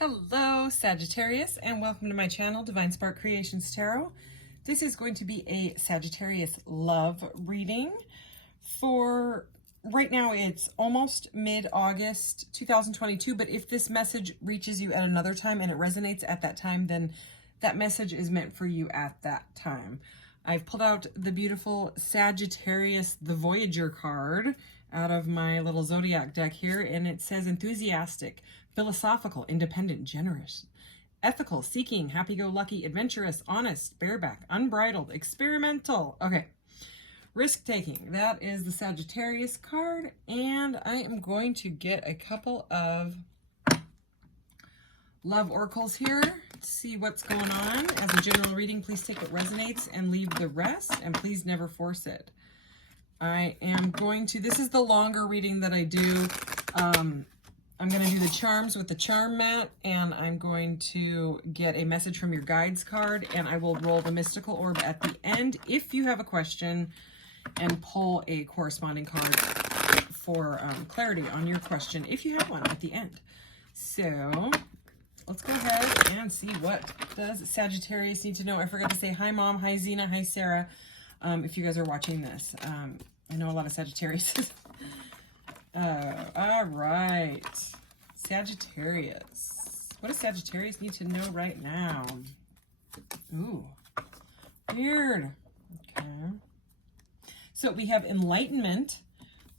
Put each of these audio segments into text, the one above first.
Hello, Sagittarius, and welcome to my channel, Divine Spark Creations Tarot. This is going to be a Sagittarius love reading for right now. It's almost mid-August 2022, but if this message reaches you at another time and it resonates at that time, then that message is meant for you at that time. I've pulled out the beautiful Sagittarius, the Voyager card out of my little zodiac deck here, and it says enthusiastic, philosophical, independent, generous, ethical, seeking, happy-go-lucky, adventurous, honest, bareback, unbridled, experimental. Okay, risk-taking. That is the Sagittarius card, and I am going to get a couple of love oracles here to see what's going on. As a general reading, please take what resonates and leave the rest, and please never force it. I am going to, this is the longer reading that I do. I'm going to do the charms with the charm mat, and I'm going to get a message from your guides card, and I will roll the mystical orb at the end if you have a question, and pull a corresponding card for clarity on your question if you have one at the end. So let's go ahead and see what does Sagittarius need to know. I forgot to say hi, Mom. Hi, Zena. Hi, Sarah. If you guys are watching this. I know a lot of Sagittarius. All right. Sagittarius. What does Sagittarius need to know right now? Ooh. Weird. Okay. So we have enlightenment.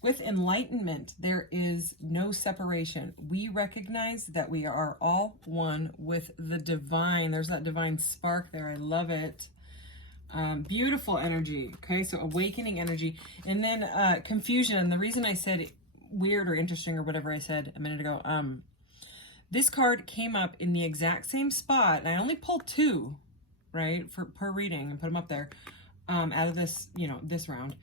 With enlightenment, there is no separation. We recognize that we are all one with the divine. There's that divine spark there. I love it. Beautiful energy. Okay, so awakening energy. And then confusion. And the reason I said weird or interesting or whatever I said a minute ago, this card came up in the exact same spot. And I only pulled two, right, per reading, and put them up there out of this, this round.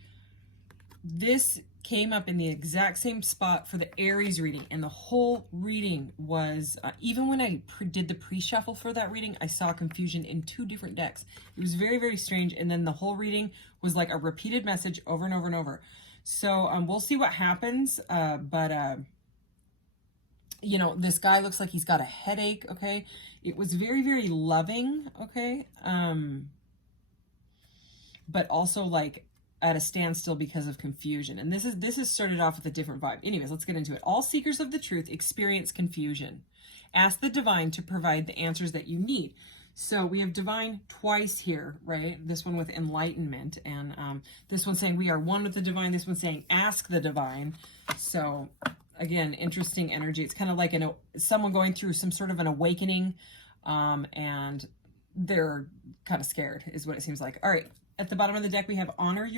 This came up in the exact same spot for the Aries reading, and the whole reading was, even when I did the pre-shuffle for that reading, I saw confusion in two different decks. It was very, very strange, and then the whole reading was like a repeated message over and over and over. So we'll see what happens, but this guy looks like he's got a headache, okay? It was very, very loving, okay? But also like at a standstill because of confusion. And this is started off with a different vibe. Anyways, let's get into it. All seekers of the truth experience confusion. Ask the divine to provide the answers that you need. So we have divine twice here, right? This one with enlightenment, and this one saying we are one with the divine. This one saying ask the divine. So again, interesting energy. It's kind of like someone going through some sort of an awakening, and they're kind of scared is what it seems like. All right. At the bottom of the deck, we have honor,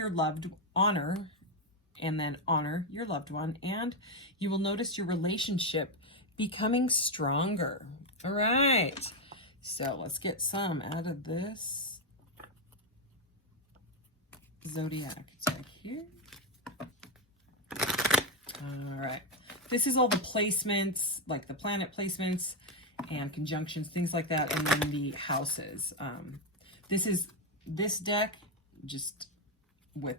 and then honor your loved one, and you will notice your relationship becoming stronger. All right, so let's get some out of this zodiac deck here. All right, this is all the placements, like the planet placements and conjunctions, things like that, and then the houses. This deck just with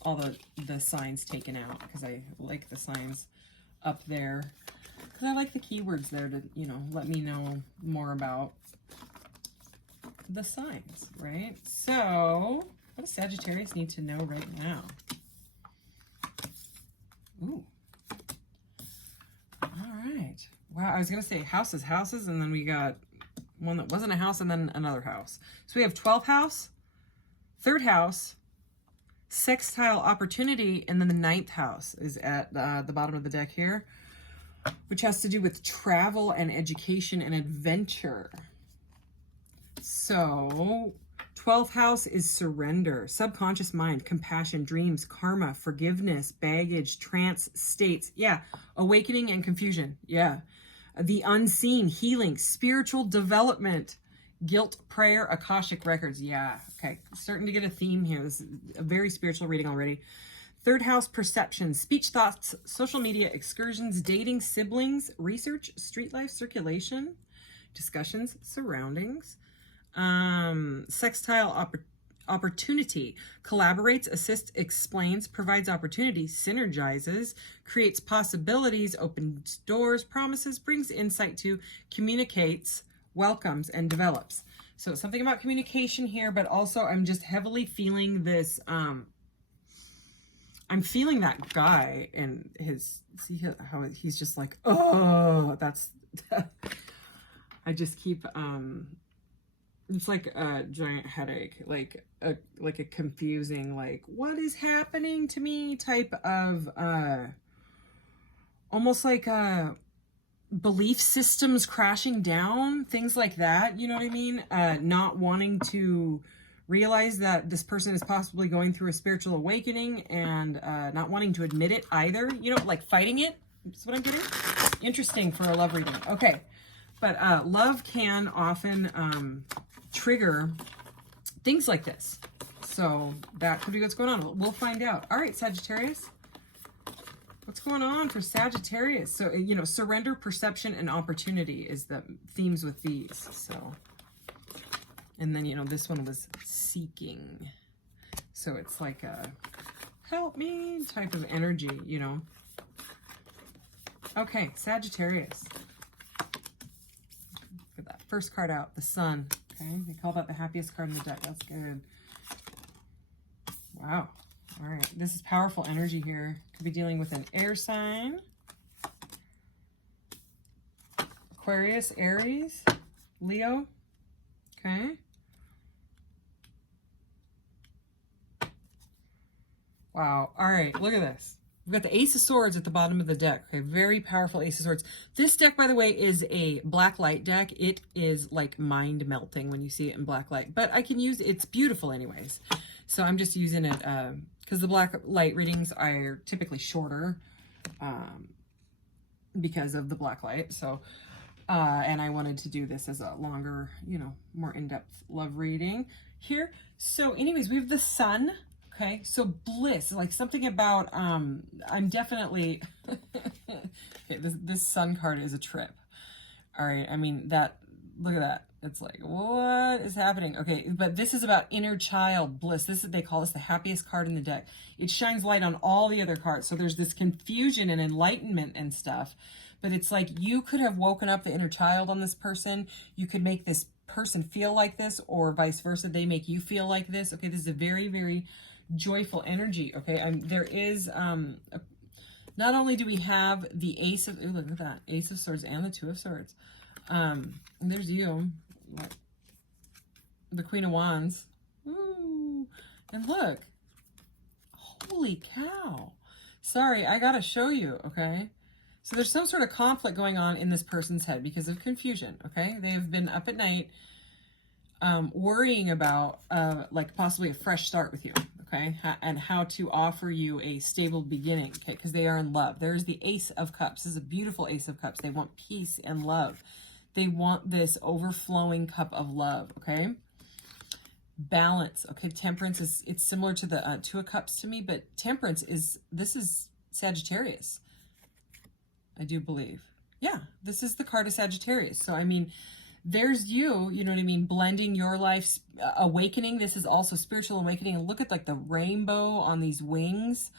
all the signs taken out, because I like the signs up there, because I like the keywords there to let me know more about the signs, right? So what does Sagittarius need to know right now? Ooh, all right. Wow, I was gonna say houses, and then we got one that wasn't a house, and then another house. So we have 12th house, 3rd house, sextile opportunity, and then the 9th house is at the bottom of the deck here, which has to do with travel and education and adventure. So 12th house is surrender, subconscious mind, compassion, dreams, karma, forgiveness, baggage, trance states. Yeah, awakening and confusion. Yeah. The unseen, healing, spiritual development, guilt, prayer, Akashic records. Yeah, okay. Starting to get a theme here. This is a very spiritual reading already. 3rd house, perception, speech, thoughts, social media, excursions, dating, siblings, research, street life, circulation, discussions, surroundings. Sextile opportunity, collaborates, assists, explains, provides opportunity, synergizes, creates possibilities, opens doors, promises, brings insight to, communicates, welcomes, and develops. So it's something about communication here, but also I'm just heavily feeling this, I'm feeling that guy and his, see how he's just like, oh, that's, I just keep, it's like a giant headache, like a confusing, like, what is happening to me type of, almost like belief systems crashing down, things like that. You know what I mean? Not wanting to realize that this person is possibly going through a spiritual awakening and not wanting to admit it either. You know, like fighting it. That's what I'm getting. Interesting for a love reading. Okay. But love can often trigger things like this. So that could be what's going on. We'll find out. All right, Sagittarius. What's going on for Sagittarius? So, you know, surrender, perception, and opportunity is the themes with these. So, and then, you know, this one was seeking. So it's like a help me type of energy, you know. Okay, Sagittarius. Get that first card out, the Sun. Okay, they call that the happiest card in the deck. That's good. Wow. All right, this is powerful energy here. Could be dealing with an air sign. Aquarius, Aries, Leo. Okay. Wow. All right, look at this. We've got the Ace of Swords at the bottom of the deck. Okay, very powerful Ace of Swords. This deck, by the way, is a black light deck. It is like mind melting when you see it in black light. But I can use, it's beautiful anyways. So I'm just using it because the black light readings are typically shorter because of the black light. So, and I wanted to do this as a longer, you know, more in-depth love reading here. So anyways, we have the Sun. Okay, so bliss, like something about, I'm definitely, okay, this Sun card is a trip. All right, I mean, that, look at that. It's like, what is happening? Okay, but this is about inner child bliss. This is, they call this the happiest card in the deck. It shines light on all the other cards. So there's this confusion and enlightenment and stuff. But it's like you could have woken up the inner child on this person. You could make this person feel like this, or vice versa. They make you feel like this. Okay, this is a very, very joyful energy. Okay, there is not only do we have the Ace of, ooh, look at that, Ace of Swords and the Two of Swords. And there's you, the Queen of Wands. Ooh, and look, holy cow. Sorry, I gotta show you. Okay, so there's some sort of conflict going on in this person's head because of confusion. Okay, they have been up at night worrying about like possibly a fresh start with you. Okay, and how to offer you a stable beginning, okay, because they are in love. There's the Ace of Cups. This is a beautiful Ace of Cups. They want peace and love. They want this overflowing cup of love, okay? Balance, okay? Temperance is, it's similar to the Two of Cups to me, but Temperance is, this is Sagittarius, I do believe. Yeah, this is the card of Sagittarius. So, I mean, there's you, you know what I mean, blending your life, awakening. This is also spiritual awakening. And look at like the rainbow on these wings,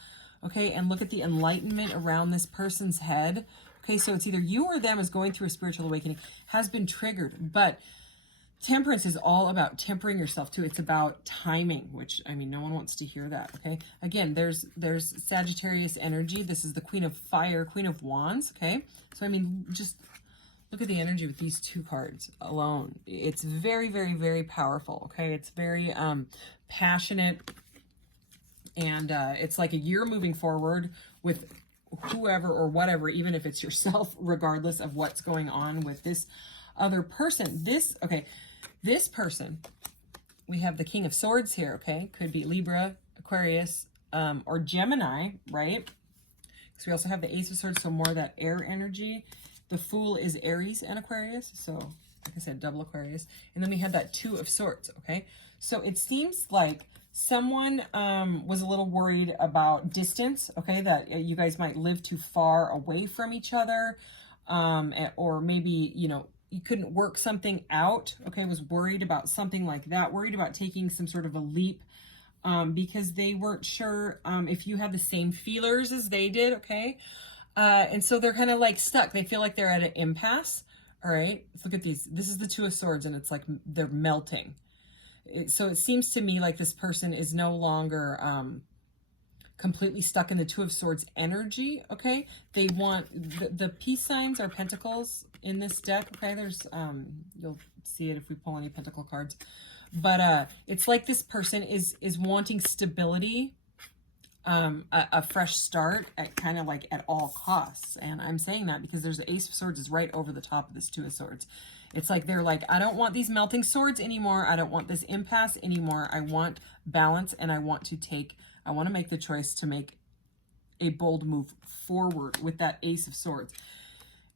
okay? And look at the enlightenment around this person's head. Okay, so it's either you or them is going through a spiritual awakening, has been triggered. But Temperance is all about tempering yourself too. It's about timing, which, I mean, no one wants to hear that, okay? Again, there's Sagittarius energy. This is the Queen of Fire, Queen of Wands, okay? So, I mean, just look at the energy with these two cards alone. It's very, very, very powerful, okay? It's very passionate, and it's like a year moving forward with whoever or whatever, even if it's yourself, regardless of what's going on with this other person. This person, we have the King of Swords here, okay? Could be Libra, Aquarius, or Gemini, right? So we also have the Ace of Swords, so more that air energy. The Fool is Aries and Aquarius, so like I said, double Aquarius. And then we had that Two of Swords, okay? So it seems like someone was a little worried about distance, okay? That you guys might live too far away from each other, or maybe, you know, you couldn't work something out, okay, was worried about something like that, worried about taking some sort of a leap, because they weren't sure if you had the same feelers as they did, okay? And so they're kind of like stuck. They feel like they're at an impasse, all right? Let's look at these. This is the Two of Swords, and it's like they're melting. So it seems to me like this person is no longer completely stuck in the Two of Swords energy, okay? They want, the peace signs are pentacles in this deck, okay? There's, you'll see it if we pull any pentacle cards. But it's like this person is wanting stability, a fresh start at kind of like at all costs. And I'm saying that because there's the Ace of Swords is right over the top of this Two of Swords. It's like they're like, I don't want these melting swords anymore. I don't want this impasse anymore. I want balance, and I want to make the choice to make a bold move forward with that Ace of Swords.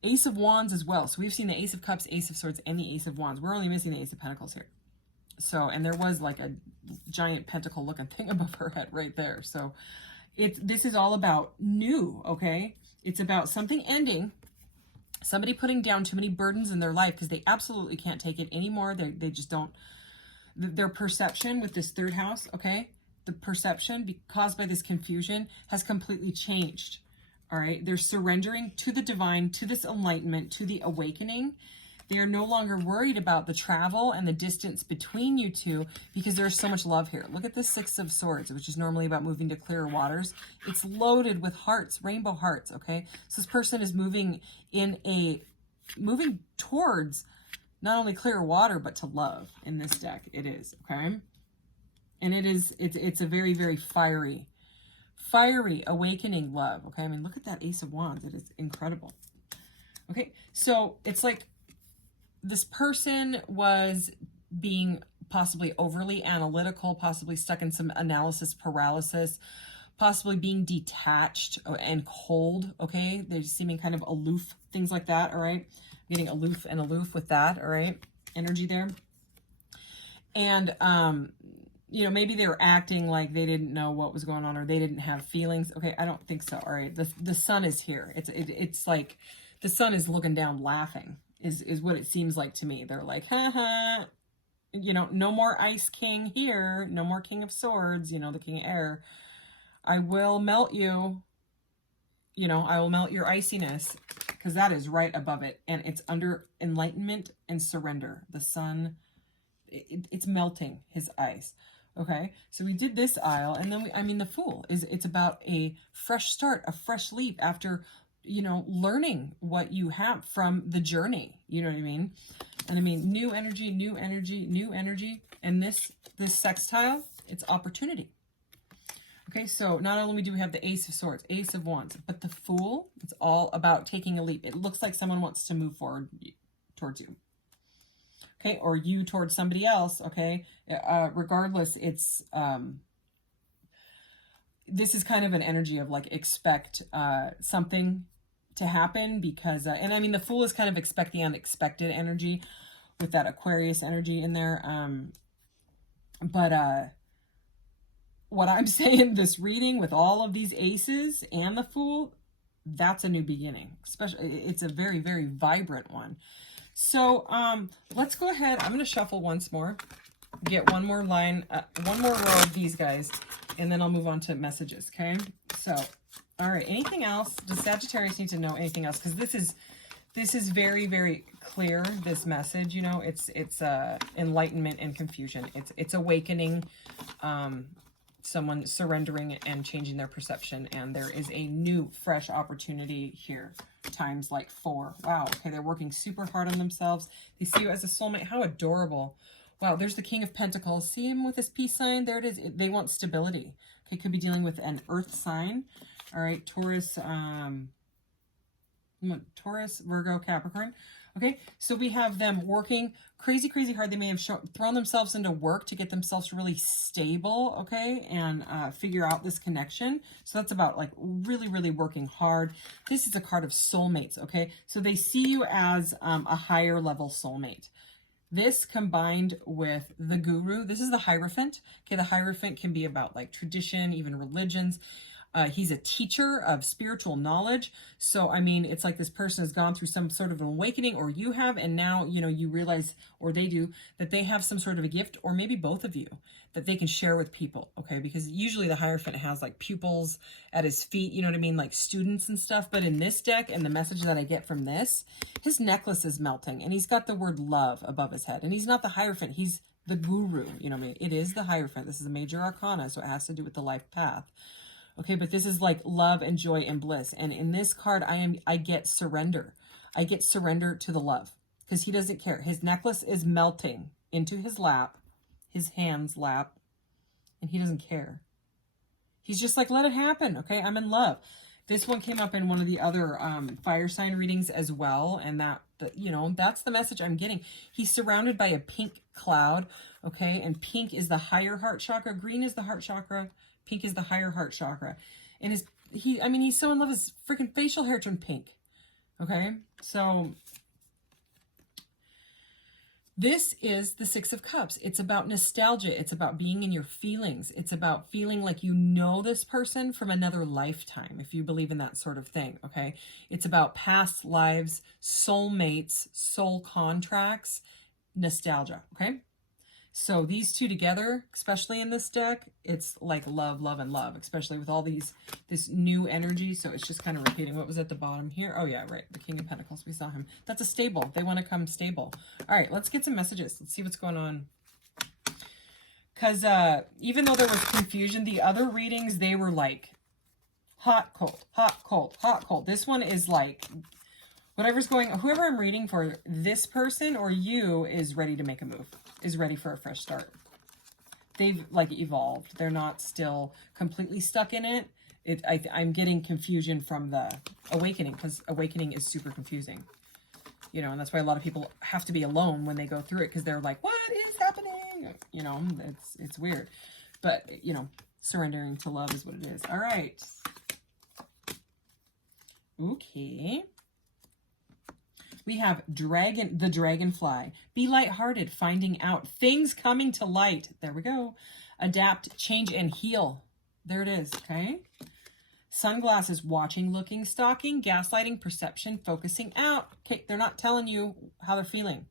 Ace of Wands as well. So we've seen the Ace of Cups, Ace of Swords, and the Ace of Wands. We're only missing the Ace of Pentacles here. So, and there was like a giant pentacle looking thing above her head right there. So this is all about new, okay? It's about something ending, somebody putting down too many burdens in their life because they absolutely can't take it anymore. They just don't, their perception with this third house, okay? The perception caused by this confusion has completely changed, all right? They're surrendering to the divine, to this enlightenment, to the awakening. They are no longer worried about the travel and the distance between you two because there's so much love here. Look at the Six of Swords, which is normally about moving to clearer waters. It's loaded with hearts, rainbow hearts, okay? So this person is moving towards not only clear water, but to love in this deck. It is, okay? And it's a very, very fiery awakening love, okay? I mean, look at that Ace of Wands. It is incredible. Okay, so it's like this person was being possibly overly analytical, possibly stuck in some analysis paralysis, possibly being detached and cold, okay? They're seeming kind of aloof, things like that, all right? Getting aloof and aloof with that, all right? Energy there. And, you know, maybe they were acting like they didn't know what was going on or they didn't have feelings. Okay, I don't think so, all right? The sun is here. It's like the sun is looking down laughing is what it seems like to me. They're like, ha, you know, no more Ice King here. No more King of Swords, you know, the King of Air. I will melt you. You know, I will melt your iciness because that is right above it. And it's under enlightenment and surrender. The sun, it's melting his ice. Okay, so we did this aisle, and then the Fool it's about a fresh start, a fresh leap after, you know, learning what you have from the journey. You know what I mean? And I mean, new energy, new energy, new energy. And this sextile, it's opportunity. Okay, so not only do we have the Ace of Swords, Ace of Wands, but the Fool, it's all about taking a leap. It looks like someone wants to move forward towards you. Okay, or you towards somebody else, okay? Regardless, it's, this is kind of an energy of like expect something to happen because, and I mean, the Fool is kind of expect the unexpected energy with that Aquarius energy in there. But what I'm saying, this reading with all of these aces and the Fool, that's a new beginning. Especially, it's a very, very vibrant one. So let's go ahead. I'm going to shuffle once more, get one more line, one more row of these guys, and then I'll move on to messages, okay? So, all right, anything else? Does Sagittarius need to know anything else? Because this is very, very clear, this message, you know, it's enlightenment and confusion. It's awakening, someone surrendering and changing their perception, and there is a new, fresh opportunity here. Times like 4. Wow, okay, they're working super hard on themselves. They see you as a soulmate. How adorable. Wow, there's the King of Pentacles. See him with his peace sign? There it is. They want stability. Okay, could be dealing with an earth sign. All right, Taurus, Virgo, Capricorn. Okay, so we have them working crazy, crazy hard. They may have thrown themselves into work to get themselves really stable, okay, and figure out this connection. So that's about like really, really working hard. This is a card of soulmates, okay? So they see you as a higher level soulmate. This combined with the Guru, this is the Hierophant. Okay, the Hierophant can be about like tradition, even religions. He's a teacher of spiritual knowledge. So, I mean, it's like this person has gone through some sort of an awakening, or you have, and now, you know, you realize, or they do, that they have some sort of a gift, or maybe both of you, that they can share with people, okay? Because usually the Hierophant has like pupils at his feet, you know what I mean? Like students and stuff. But in this deck, and the message that I get from this, his necklace is melting, and he's got the word love above his head. And he's not the Hierophant, he's the guru, you know what I mean? It is the Hierophant. This is a major arcana, so it has to do with the life path. Okay, but this is like love and joy and bliss. And in this card, I get surrender. I get surrender to the love, because he doesn't care. His necklace is melting into his lap, his hand's lap, and he doesn't care. He's just like, let it happen. Okay, I'm in love. This one came up in one of the other fire sign readings as well. And you know, that's the message I'm getting. He's surrounded by a pink cloud. Okay, and pink is the higher heart chakra. Green is the heart chakra. Pink is the higher heart chakra. And he's so in love, his freaking facial hair turned pink. Okay, so this is the Six of Cups. It's about nostalgia. It's about being in your feelings. It's about feeling like you know this person from another lifetime, if you believe in that sort of thing, okay? It's about past lives, soulmates, soul contracts, nostalgia, okay? So these two together, especially in this deck, it's like love, love, and love, especially with all this new energy. So it's just kind of repeating. What was at the bottom here? Oh yeah, right. The King of Pentacles. We saw him. That's a stable. They want to come stable. All right, let's get some messages. Let's see what's going on. Because even though there was confusion, the other readings, they were like hot, cold, hot, cold, hot, cold. This one is like whatever's going, whoever I'm reading for, this person or you is ready to make a move, is ready for a fresh start. They've like evolved. They're not still completely stuck in it. I'm getting confusion from the awakening, because awakening is super confusing. You know, and that's why a lot of people have to be alone when they go through it, because they're like, what is happening? You know, it's weird. But, you know, surrendering to love is what it is. All right. Okay. We have the dragonfly. Be lighthearted, finding out. Things coming to light. There we go. Adapt, change, and heal. There it is, okay? Sunglasses, watching, looking, stalking, gaslighting, perception, focusing out. Okay, they're not telling you how they're feeling.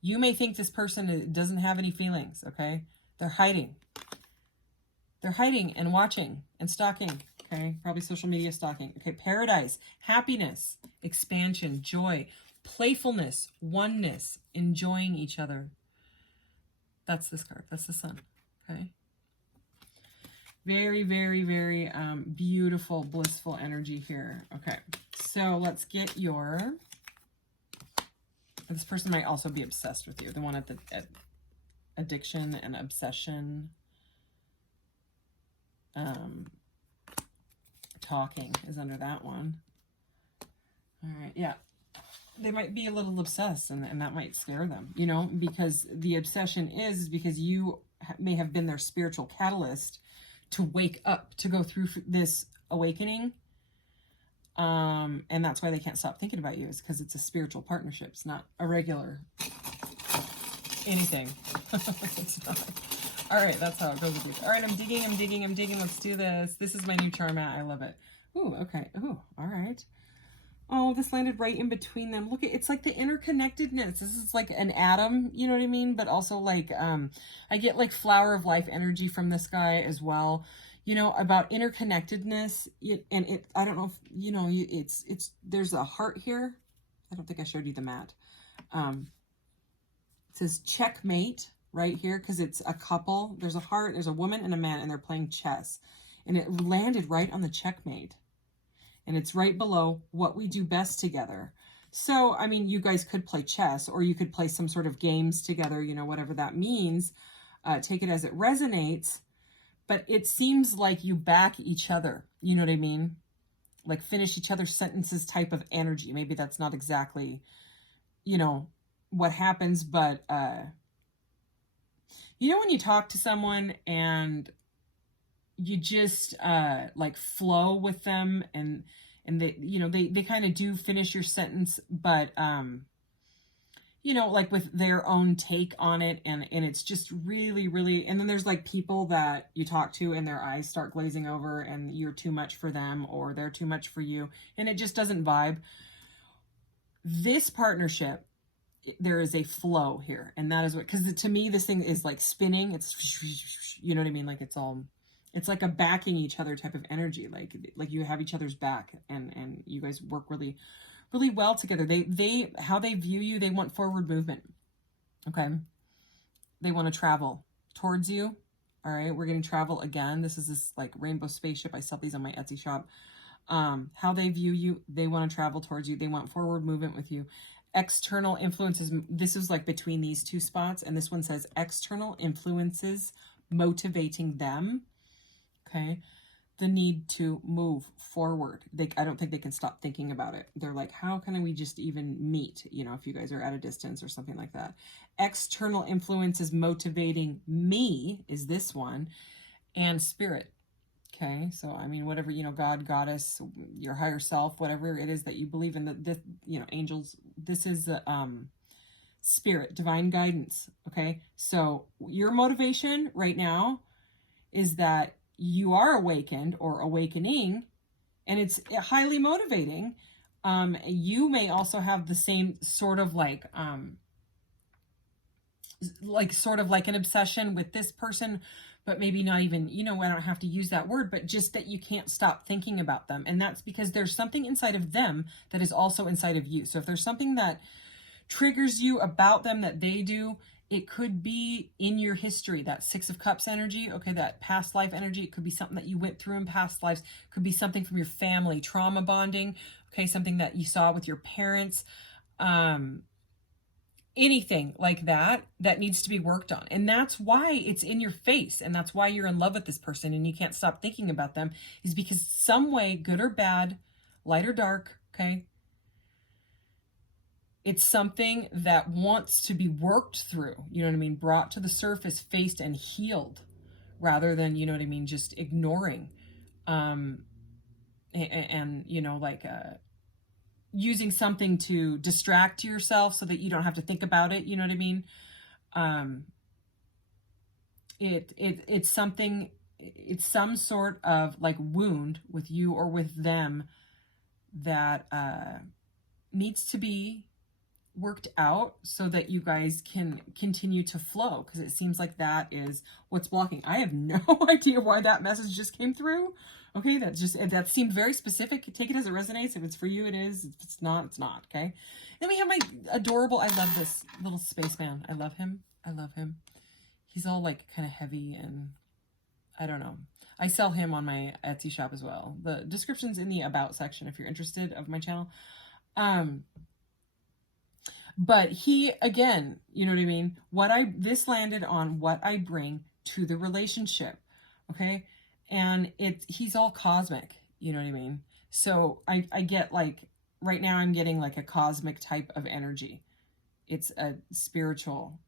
You may think this person doesn't have any feelings, okay? They're hiding. They're hiding and watching and stalking, okay? Probably social media stalking. Okay, paradise, happiness, expansion, joy, playfulness, oneness, enjoying each other. That's this card. That's the sun, okay? Very, very, very beautiful, blissful energy here. Okay, so let's get your... This person might also be obsessed with you. The one at addiction and obsession. Talking is under that one. All right, yeah. They might be a little obsessed, and that might scare them, you know, because the obsession is because you may have been their spiritual catalyst to wake up, to go through this awakening. And that's why they can't stop thinking about you, is because it's a spiritual partnership. It's not a regular anything. It's not. All right, that's how it goes with you. All right, I'm digging. Let's do this. This is my new charm mat. I love it. Ooh, okay. Ooh, all right. Oh, this landed right in between them. Look, it's like the interconnectedness. This is like an atom, you know what I mean? But also like, I get like flower of life energy from this guy as well. You know, about interconnectedness. I don't know if, you know, there's a heart here. I don't think I showed you the mat. It says checkmate right here, because it's a couple. There's a heart, there's a woman and a man, and they're playing chess. And it landed right on the checkmate. And it's right below what we do best together. So, I mean, you guys could play chess, or you could play some sort of games together, you know, whatever that means. Take it as it resonates. But it seems like you back each other. You know what I mean? Like finish each other's sentences type of energy. Maybe that's not exactly, you know, what happens. But, you know, when you talk to someone and you just like flow with them, and they, you know, they kind of do finish your sentence, but you know, like with their own take on it. And it's just really, really, and then there's like people that you talk to and their eyes start glazing over and you're too much for them or they're too much for you. And it just doesn't vibe. This partnership, there is a flow here. And that is what, because to me, this thing is like spinning. It's, you know what I mean? Like it's like a backing each other type of energy. Like you have each other's back and you guys work really, really well together. They how they view you, they want forward movement. Okay. They want to travel towards you. All right. We're getting travel again. This is this like rainbow spaceship. I sell these on my Etsy shop. How they view you, they want to travel towards you. They want forward movement with you. External influences. This is like between these two spots. And this one says external influences motivating them. Okay. The need to move forward. I don't think they can stop thinking about it. They're like, how can we just even meet? You know, if you guys are at a distance or something like that. External influences motivating me is this one, and spirit. Okay. So, I mean, whatever, you know, God, goddess, your higher self, whatever it is that you believe in, this, you know, angels, this is spirit, divine guidance. Okay. So your motivation right now is that you are awakened or awakening, and it's highly motivating. You may also have the same sort of like sort of like an obsession with this person, but maybe not even, you know, I don't have to use that word, but just that you can't stop thinking about them. And that's because there's something inside of them that is also inside of you. So if there's something that triggers you about them that they do, it could be in your history, that Six of Cups energy, okay, that past life energy. It could be something that you went through in past lives. It could be something from your family, trauma bonding, okay, something that you saw with your parents, anything like that needs to be worked on. And that's why it's in your face, and that's why you're in love with this person and you can't stop thinking about them, is because some way, good or bad, light or dark, okay, it's something that wants to be worked through, you know what I mean? Brought to the surface, faced and healed, rather than, you know what I mean, just ignoring. And you know, like using something to distract yourself so that you don't have to think about it, you know what I mean? It's something, it's some sort of like wound with you or with them that needs to be worked out so that you guys can continue to flow, because it seems like that is what's blocking. I have no idea why that message just came through. Okay, that seemed very specific. Take it as it resonates. If it's for you, it is. If it's not, it's not. Okay. Then we have my adorable, I love this little spaceman. I love him. I love him. He's all like kind of heavy and I don't know. I sell him on my Etsy shop as well. The description's in the about section if you're interested of my channel. But he, again, you know what I mean? This landed on what I bring to the relationship. Okay. And he's all cosmic, you know what I mean? So I get like, right now I'm getting like a cosmic type of energy. It's a spiritual,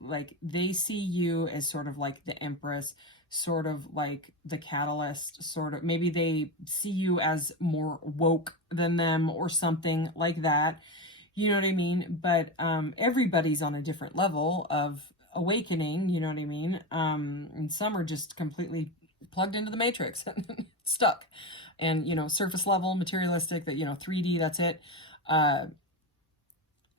like they see you as sort of like the empress, sort of like the catalyst, sort of, maybe they see you as more woke than them or something like that. You know what I mean? But everybody's on a different level of awakening, you know what I mean? And some are just completely plugged into the matrix, stuck. And, you know, surface level, materialistic, that, you know, 3D, that's it.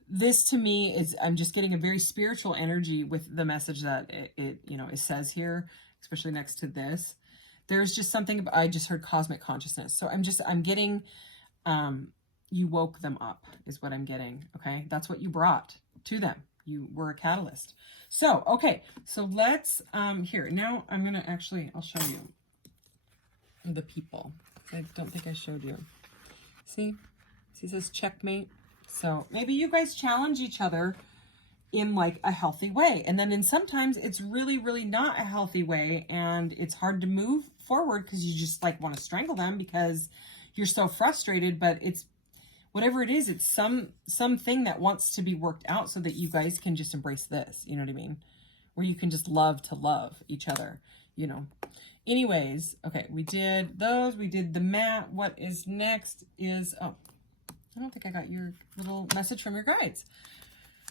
This to me is, I'm just getting a very spiritual energy with the message that it you know, it says here, especially next to this. There's just something, I just heard cosmic consciousness. So I'm getting, you woke them up is what I'm getting. Okay. That's what you brought to them. You were a catalyst. So, okay. So let's, here, now I'm going to actually, I'll show you the people. I don't think I showed you. See, it says checkmate. So maybe you guys challenge each other in like a healthy way. And then sometimes it's really, really not a healthy way. And it's hard to move forward because you just like want to strangle them because you're so frustrated, but it's, whatever it is, it's something that wants to be worked out so that you guys can just embrace this, you know what I mean? Where you can just love to love each other, you know? Anyways, okay, we did those, we did the mat. What is next is, oh, I don't think I got your little message from your guides.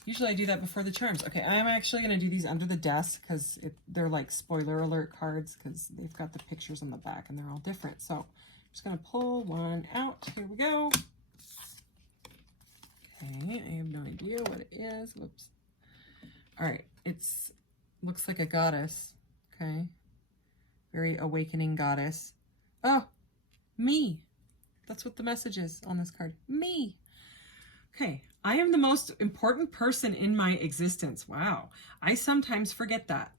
Usually I do that before the charms. Okay, I'm actually going to do these under the desk because they're like spoiler alert cards because they've got the pictures on the back and they're all different. So I'm just going to pull one out. Here we go. Okay, I have no idea what it is. Whoops. All right, looks like a goddess. Okay, very awakening goddess. Oh, me. That's what the message is on this card. Me. Okay, I am the most important person in my existence. Wow. I sometimes forget that.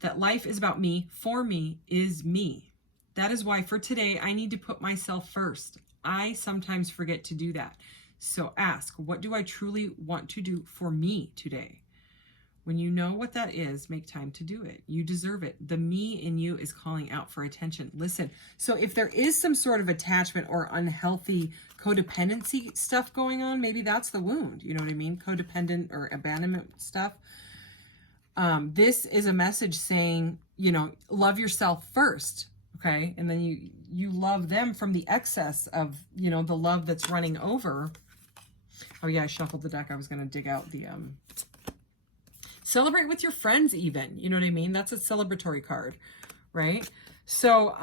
That life is about me, for me, is me. That is why for today, I need to put myself first. I sometimes forget to do that. So ask, what do I truly want to do for me today? When you know what that is, make time to do it. You deserve it. The me in you is calling out for attention. Listen, so if there is some sort of attachment or unhealthy codependency stuff going on, maybe that's the wound. You know what I mean? Codependent or abandonment stuff. This is a message saying, you know, love yourself first. Okay. And then you love them from the excess of, you know, the love that's running over. Oh yeah, I shuffled the deck. I was going to dig out the, celebrate with your friends even, you know what I mean? That's a celebratory card, right? So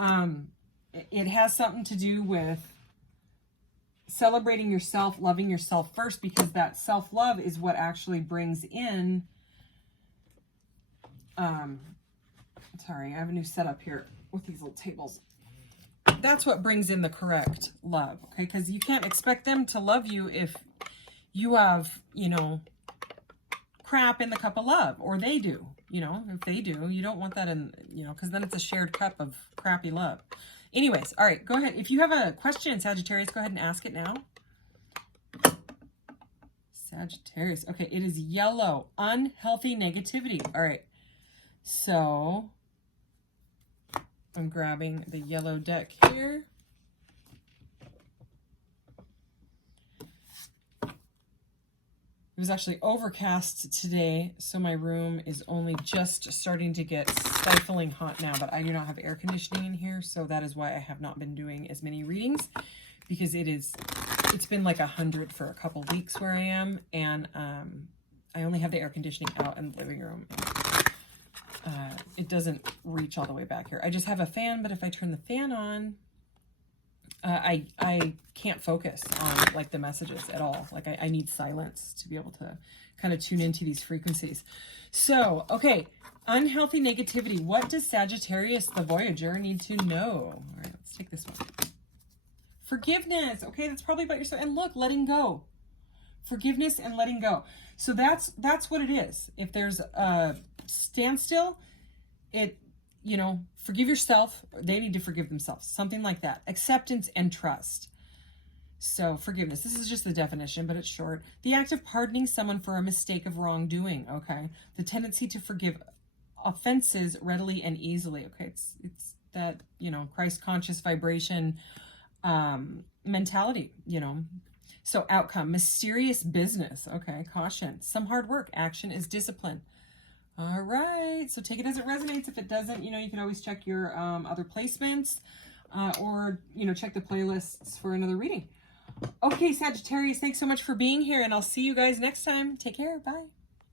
it has something to do with celebrating yourself, loving yourself first, because that self-love is what actually brings in, sorry, I have a new setup here with these little tables. That's what brings in the correct love, okay? Because you can't expect them to love you if you have, you know, crap in the cup of love, or they do, you know, if they do, you don't want that in, you know, because then it's a shared cup of crappy love. Anyways, all right, go ahead. If you have a question, Sagittarius, go ahead and ask it now. Sagittarius. Okay, it is yellow, unhealthy negativity. All right, so I'm grabbing the yellow deck here. It was actually overcast today, so my room is only just starting to get stifling hot now, but I do not have air conditioning in here, so that is why I have not been doing as many readings, because it's been like 100 for a couple weeks where I am, and I only have the air conditioning out in the living room. It doesn't reach all the way back here. I just have a fan, but if I turn the fan on, I can't focus on like the messages at all. Like I need silence to be able to kind of tune into these frequencies. So, okay, unhealthy negativity. What does Sagittarius, the Voyager, need to know? All right, let's take this one. Forgiveness. Okay, that's probably about yourself. And look, letting go. Forgiveness and letting go. So that's what it is. If there's a standstill, you know, forgive yourself. They need to forgive themselves. Something like that. Acceptance and trust. So forgiveness. This is just the definition, but it's short. The act of pardoning someone for a mistake of wrongdoing. Okay. The tendency to forgive offenses readily and easily. Okay. It's that, you know, Christ conscious vibration mentality, you know. So outcome, mysterious business. Okay. Caution. Some hard work. Action is discipline. All right, so take it as it resonates. If it doesn't, you know, you can always check your other placements or, you know, check the playlists for another reading. Okay, Sagittarius, thanks so much for being here, and I'll see you guys next time. Take care. Bye.